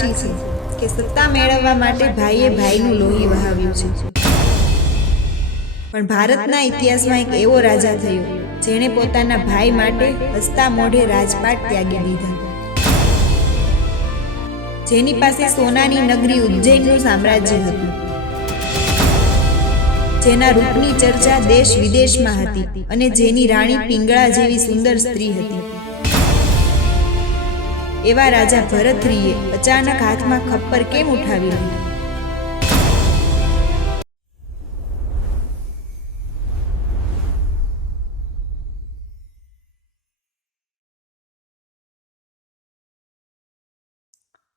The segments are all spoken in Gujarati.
સાક્ષી છે કે સત્તા મેળવવા માટે ભાઈએ ભાઈનું લોહી વહાવ્યું છે, પણ ભારતના ઇતિહાસમાં એક એવો રાજા થયો જેણે પોતાના ભાઈ માટે હસતા મોઢે રાજપાટ ત્યાગી દીધા, જેની પાસે સોનાની નગરી ઉજ્જૈનનું સામ્રાજ્ય હતું, જેના રૂપની ચર્ચા દેશ વિદેશમાં હતી અને જેની રાણી પિંગળા જેવી સુંદર સ્ત્રી હતી. એવા રાજા ભરથરીએ અચાનક હાથમાં ખપ્પર કેમ ઉઠાવી લીધી?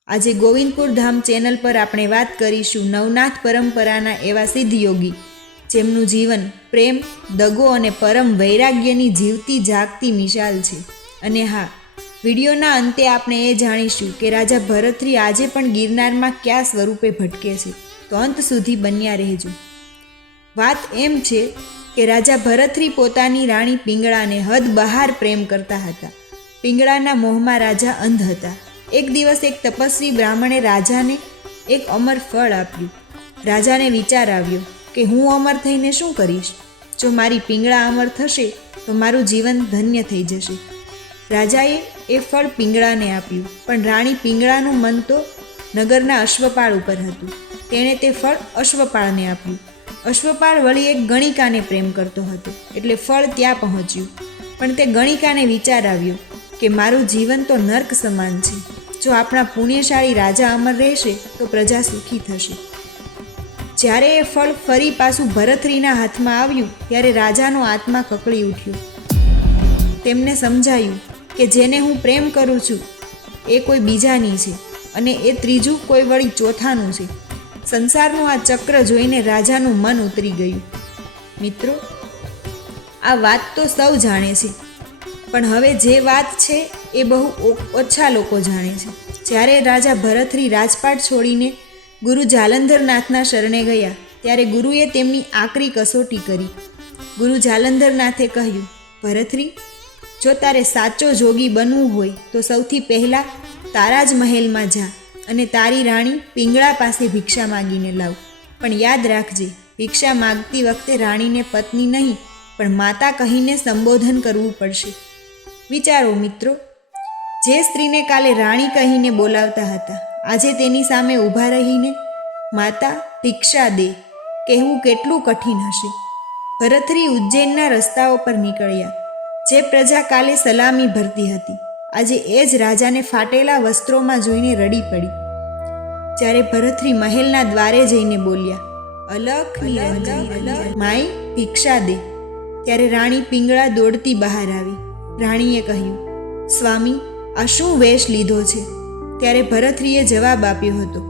આજે ગોવિંદપુર ધામ ચેનલ પર આપણે વાત કરીશું નવનાથ પરંપરાના એવા સિદ્ધ યોગી જેમનું જીવન પ્રેમ, દગો અને પરમ વૈરાગ્યની જીવતી જાગતી મિસાલ છે. અને હા, વિડીયોના અંતે આપણે એ જાણીશું કે રાજા ભરથરી આજે પણ ગિરનારમાં કયા સ્વરૂપે ભટકે છે, તો અંત સુધી બન્યા રહેજો. વાત એમ છે કે રાજા ભરથરી પોતાની રાણી પિંગળાને હદ બહાર પ્રેમ કરતા હતા. પિંગળાના મોહમાં રાજા અંધ હતા. એક દિવસ એક તપસ્વી બ્રાહ્મણે રાજાને એક અમર ફળ આપ્યું. રાજાને વિચાર આવ્યો કે હું અમર થઈને શું કરીશ? જો મારી પિંગળા અમર થશે તો મારું જીવન ધન્ય થઈ જશે. રાજાએ એ ફળ પિંગળાને આપ્યું, પણ રાણી પિંગળાનું મન તો નગરના અશ્વપાળ ઉપર હતું. તેણે તે ફળ અશ્વપાળને આપ્યું. અશ્વપાળ વળી એક ગણિકાને પ્રેમ કરતો હતો, એટલે ફળ ત્યાં પહોંચ્યું. પણ તે ગણિકાને વિચાર આવ્યો કે મારું જીવન તો નર્ક સમાન છે. જો આપણા પુણ્યશાળી રાજા અમર રહેશે તો પ્રજા સુખી થશે. જ્યારે એ ફળ ફરી પાછું ભરથરીના હાથમાં આવ્યું ત્યારે રાજાનો આત્મા કકળી ઉઠ્યો. તેમને સમજાયું કે જેને હું પ્રેમ કરું છું એ કોઈ બીજાની છે અને એ ત્રીજું કોઈ વળી ચોથાનું છે. સંસારનું આ ચક્ર જોઈને રાજાનું મન ઉતરી ગયું. મિત્રો, આ વાત તો સૌ જાણે છે, પણ હવે જે વાત છે એ બહુ ઓછા લોકો જાણે છે. જ્યારે રાજા ભરથરી રાજપાટ છોડીને ગુરુ જાલંધરનાથના શરણે ગયા ત્યારે ગુરુએ તેમની આકરી કસોટી કરી. ગુરુ જાલંધરનાથે કહ્યું, ભરથરી, જો તારે સાચો જોગી બનવું હોય તો સૌથી પહેલાં તારા જ મહેલમાં જા અને તારી રાણી પિંગળા પાસે ભિક્ષા માગીને લાવ. પણ યાદ રાખજે, ભિક્ષા માગતી વખતે રાણીને પત્ની નહીં પણ માતા કહીને સંબોધન કરવું પડશે. વિચારો મિત્રો, જે સ્ત્રીને કાલે રાણી કહીને બોલાવતા હતા, આજે તેની સામે ઊભા રહીને માતા ભિક્ષા દે કહેવું કેટલું કઠિન હશે. ભરથરી ઉજ્જૈનના રસ્તાઓ પર નીકળ્યા. જે પ્રજા કાલે સલામી ભરતી હતી, આજે એ જ રાજાને ફાટેલા વસ્ત્રોમાં જોઈને રડી પડી. જ્યારે ભરથરી મહેલના દ્વારે જઈને બોલ્યા, અલખ માઈ ભિક્ષા દે, ત્યારે રાણી પિંગળા દોડતી બહાર આવી. રાણીએ કહ્યું, સ્વામી, આ શું વેશ લીધો છે? ત્યારે ભરથરીએ જવાબ આપ્યો હતો,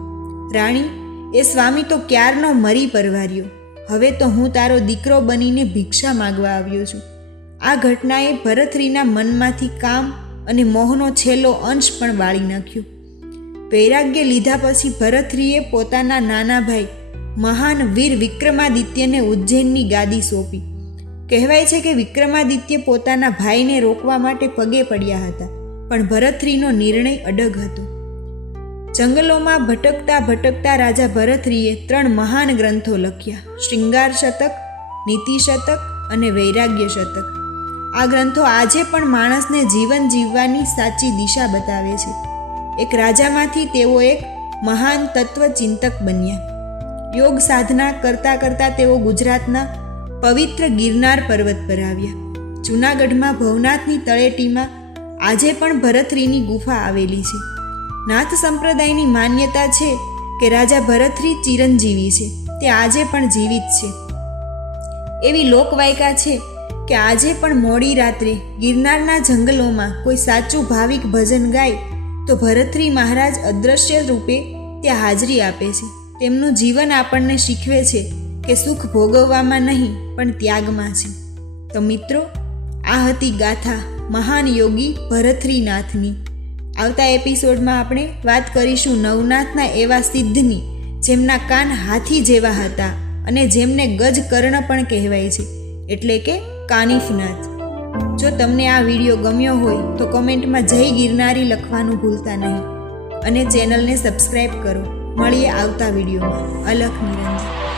રાણી, એ સ્વામી તો ક્યારનો મરી પરવાર્યો. હવે તો હું તારો દીકરો બનીને ભિક્ષા માગવા આવ્યો છું. આ ઘટનાએ ભરથરીના મનમાંથી કામ અને મોહનો છેલ્લો અંશ પણ વાળી નાખ્યો. વૈરાગ્ય લીધા પછી ભરથરીએ પોતાના નાના ભાઈ મહાન વીર વિક્રમાદિત્યને ઉજ્જૈનની ગાદી સોંપી. કહેવાય છે કે વિક્રમાદિત્ય પોતાના ભાઈને રોકવા માટે પગે પડ્યા હતા, પણ ભરથરીનો નિર્ણય અડગ હતો. જંગલોમાં ભટકતા ભટકતા રાજા ભરથરીએ 3 મહાન ગ્રંથો લખ્યા: શૃંગાર શતક, નીતિ શતક અને વૈરાગ્ય શતક. આ ગ્રંથો આજે પણ માણસને જીવન જીવવાની સાચી દિશા બતાવે છે. એક રાજામાંથી તેઓ એક મહાન તત્વચિંતક બન્યા. યોગ સાધના કરતાં કરતાં તેઓ ગુજરાતના પવિત્ર ગિરનાર પર્વત પર આવ્યા. જૂનાગઢમાં ભવનાથની તળેટીમાં આજે પણ ભરથરીની ગુફા આવેલી છે. નાથ સંપ્રદાયની માન્યતા છે કે રાજા ભરથરી ચિરંજીવી છે, તે આજે પણ જીવિત છે. એવી લોકવાયકા છે કે આજે પણ મોડી રાત્રે ગિરનારના જંગલોમાં કોઈ સાચું ભાવિક ભજન ગાય તો ભરથરી મહારાજ અદૃશ્ય રૂપે ત્યાં હાજરી આપે છે. તેમનું જીવન આપણને શીખવે છે કે સુખ ભોગવવામાં નહીં પણ ત્યાગમાં છે. તો મિત્રો, આ હતી ગાથા મહાન યોગી ભરથરીનાથની. આવતા એપિસોડમાં આપણે વાત કરીશું નવનાથના એવા સિદ્ધની જેમના કાન હાથી જેવા હતા અને જેમને ગજકર્ણ પણ કહેવાય છે, એટલે કે કાનિફનાથ. જો તમને આ વિડીયો ગમ્યો હોય તો કોમેન્ટમાં જય ગિરનારી લખવાનું ભૂલતા નહીં. અને ચેનલને સબસ્ક્રાઈબ કરો. મળીએ આવતા વિડીયોમાં. અલખ નિરંજન.